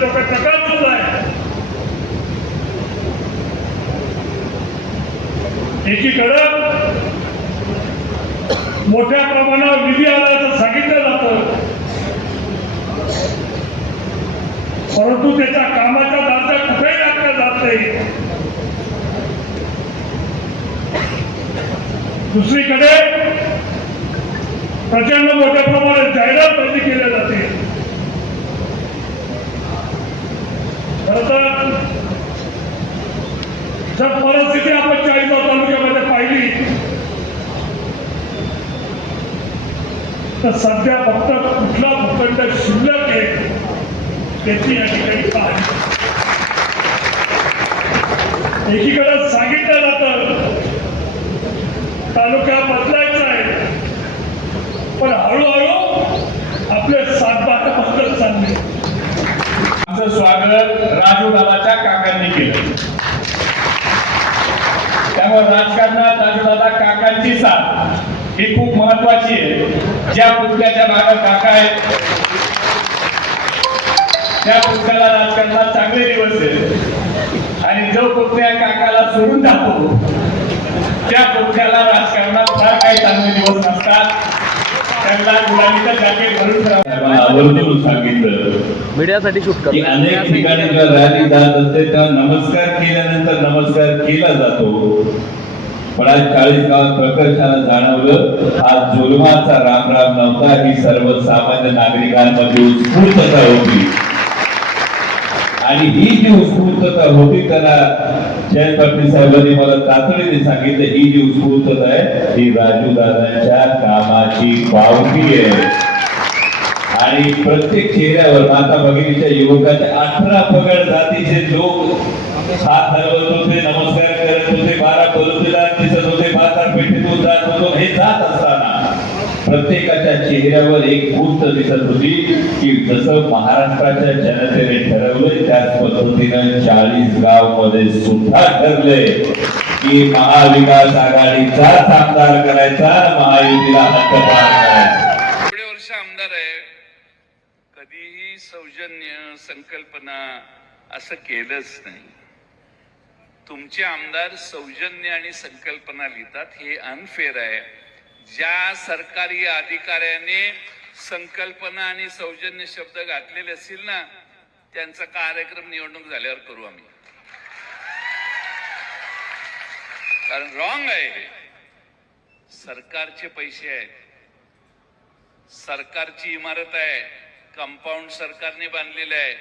तो काही प्रकार सुद्धा आहे. एकीकडं मोठ्या प्रमाणावर निधी आल्याचं सांगितलं जातं, परंतु त्याच्या कामाचा दर्जा कुठेही टाकला जात नाही. दुसरीकडे प्रचंड मोठ्या प्रमाणात जाहिरातबाजी केल्या जाते. खरं तर जर परिस्थिती आपण चाळीसगाव तालुक्यामध्ये पाहिली तर सध्या फक्त कुठला भूखंड शिल्लक आहे त्याची या ठिकाणी पाहणी. एकीकडे सांगितलं जातं तालुका बदलायचा आहे, पण हळूहळू आपले सातबारा बदलत चालले. आमचं स्वागत राजू दादाच्या काकांनी केलं. त्यामुळे राजकारणात राजूदादा काकांची साथ ही खूप महत्वाची आहे. ज्या पुतळ्याच्या मागे काका आहेत त्या पुतळ्याला राजकारणात चांगले दिवस आहेत, आणि जो पुतळ्या काकाला सोडून जातो त्या पुतळ्याला राजकारणात फार काही चांगले दिवस नसतात. त्यांना गुलामीचं जॅकेट घालून आवर्जून सांगितलं मीडियासाठी शूट की अनेक ठिकाणी जेव्हा रॅली जात असते तेव्हा नमस्कार केल्यानंतर नमस्कार केला जातो, पण आज 40 गावात प्रकर्षानं जाणवलं आज जुलमाचा राम राम नव्हता, ही सर्वसामान्य नागरिकांमध्ये उत्स्फूर्तता होती. आणि ही जी उत्स्फूर्तता होती त्याला जयंत पाटील साहेबांनी मला तातडीने सांगितलं, ही जी उत्स्फूर्तता आहे ही राजूदादांच्या कामाची पावती आहे. आणि प्रत्येक चेहऱ्यावर माता भगिनीच्या युवकाच्या 18 पगड जातीचे लोक हात हलवत होते, नमस्कार करत होते, 12 बलुतेदार दिसत होते, बाजारपेठेतून जात होतो. हे जात असताना प्रत्येकाच्या चेहऱ्यावर एक गोष्ट दिसत होती की जसं महाराष्ट्राच्या जनतेने ठरवलंय त्याच पद्धतीनं 40 गाव मध्ये सुद्धा ठरले की महाविकास आघाडीचाच आमदार करायचा, महायुतीला हद्दपार करायचा. एवढे वर्ष आमदार आहे, कधीही सौजन्य संकल्पना असं केलंच नाही. तुमचे आमदार सौजन्य आणि संकल्पना लिहितात, हे अनफेअर आहे. ज्या सरकारी अधिकाऱ्याने संकल्पना आणि सौजन्य शब्द घातलेले असतील ना, त्यांचा कार्यक्रम निवडणूक झाल्यावर करू आम्ही, कारण रॉंग आहे. सरकारचे पैसे आहेत, सरकारची इमारत आहे, कंपाऊंड सरकारने बांधलेलं आहे.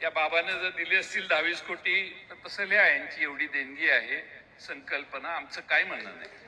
त्या बाबाने जर दिले असतील 22 कोटी तर तसं लिहा यांची एवढी देणगी आहे, संकल्पना, आमचं काय म्हणणं नाही.